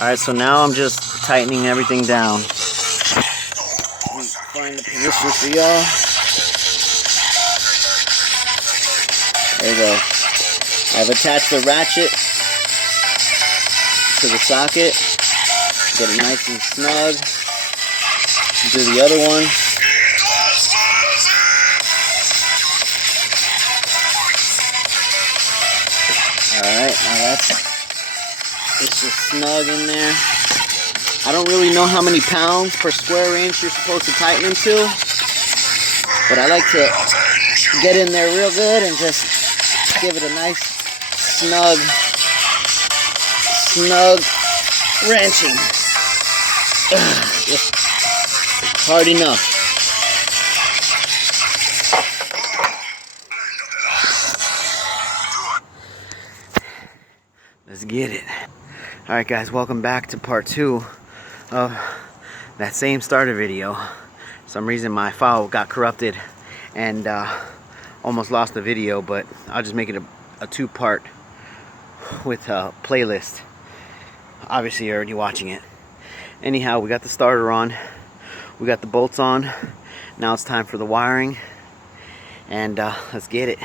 Alright, so now I'm just tightening everything down. Let me find the position for y'all. There you go. I've attached the ratchet to the socket. Get it nice and snug. Do the other one. Alright, now it's just snug in there. I don't really know how many pounds per square inch you're supposed to tighten them to, but I like to get in there real good and just give it a nice snug wrenching. Just hard enough. Let's get it. Alright guys, welcome back to part 2 of that same starter video. For some reason my file got corrupted and almost lost the video, but I'll just make it a 2-part with a playlist. Obviously you're already watching it. Anyhow, we got the starter on, we got the bolts on. Now it's time for the wiring, and let's get it.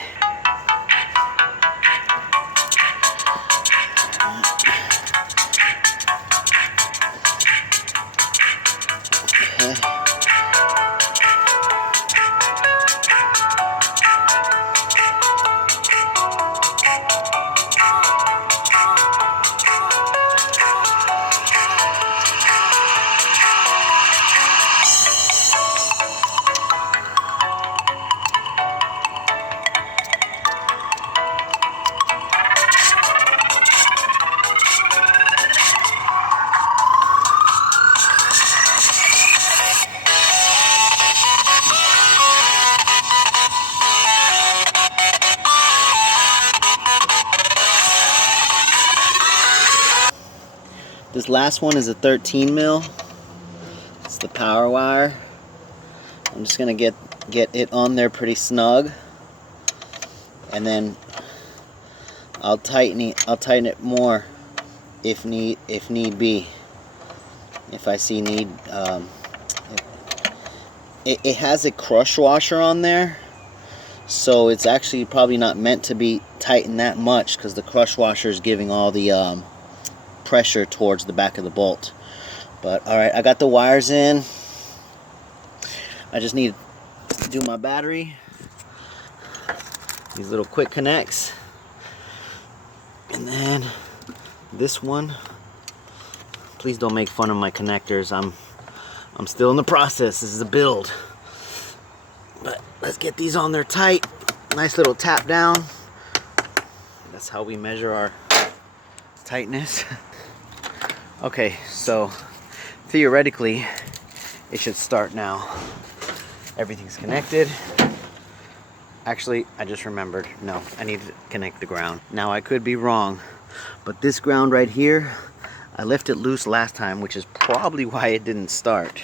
This last one is a 13 mil. It's the power wire. I'm just gonna get it on there pretty snug, and then I'll tighten it more if need be. If I see need, it has a crush washer on there, so it's actually probably not meant to be tightened that much because the crush washer is giving all the pressure towards the back of the bolt. But alright, I got the wires in. I just need to do my battery, these little quick connects, and then this one. Please don't make fun of my connectors. I'm still in the process. This is a build, but let's get these on there tight. Nice little tap down. That's how we measure our tightness. Okay, so theoretically it should start now. Everything's connected. Actually, I just remembered, no, I need to connect the ground. Now I could be wrong, but this ground right here, I left it loose last time, which is probably why it didn't start.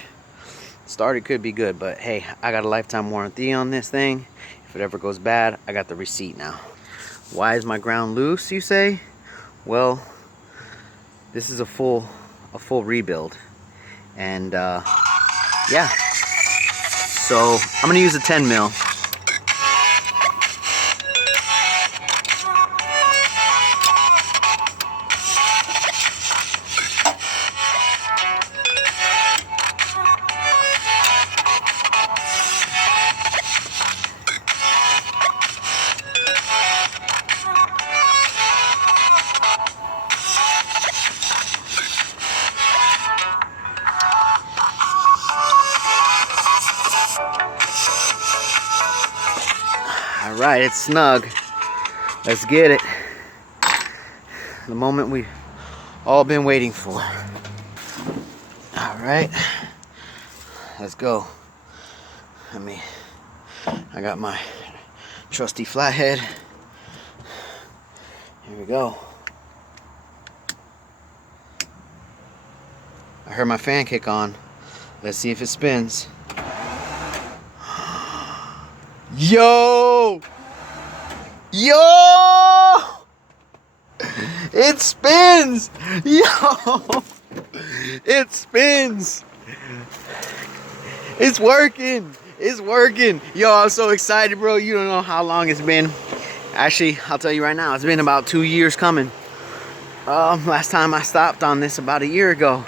Started could be good, but hey, I got a lifetime warranty on this thing. If it ever goes bad, I got the receipt now. Why is my ground loose, you say? Well, this is a full rebuild, and yeah, so I'm gonna use a 10 mil. Alright, it's snug. Let's get it. The moment we've all been waiting for. Alright, let's go. I got my trusty flathead. Here we go. I heard my fan kick on. Let's see if it spins. Yo! Yo! It spins! Yo! It spins. It's working. It's working. Yo, I'm so excited, bro. You don't know how long it's been. Actually, I'll tell you right now, it's been about 2 years coming. Last time I stopped on this about a year ago.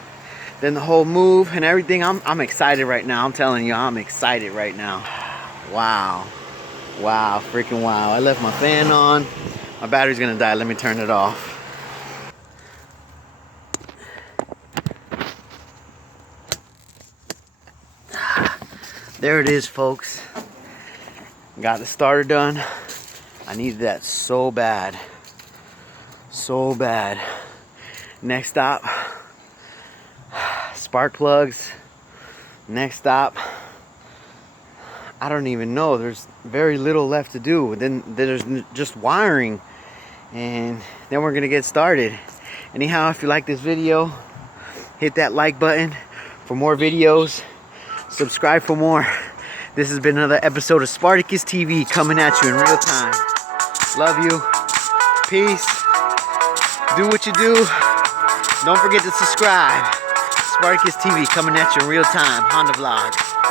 Then the whole move and everything, I'm excited right now. I'm telling you, I'm excited right now. Wow. Wow, freaking wow. I left my fan on. My battery's gonna die. Let me turn it off. There it is, folks. Got the starter done. I needed that so bad. So bad. Next stop, spark plugs. Next stop, I don't even know. There's very little left to do. Then there's just wiring. And then we're gonna get started. Anyhow, if you like this video, hit that like button for more videos. Subscribe for more. This has been another episode of Spartacus TV coming at you in real time. Love you. Peace. Do what you do. Don't forget to subscribe. Spartacus TV coming at you in real time. Honda vlog.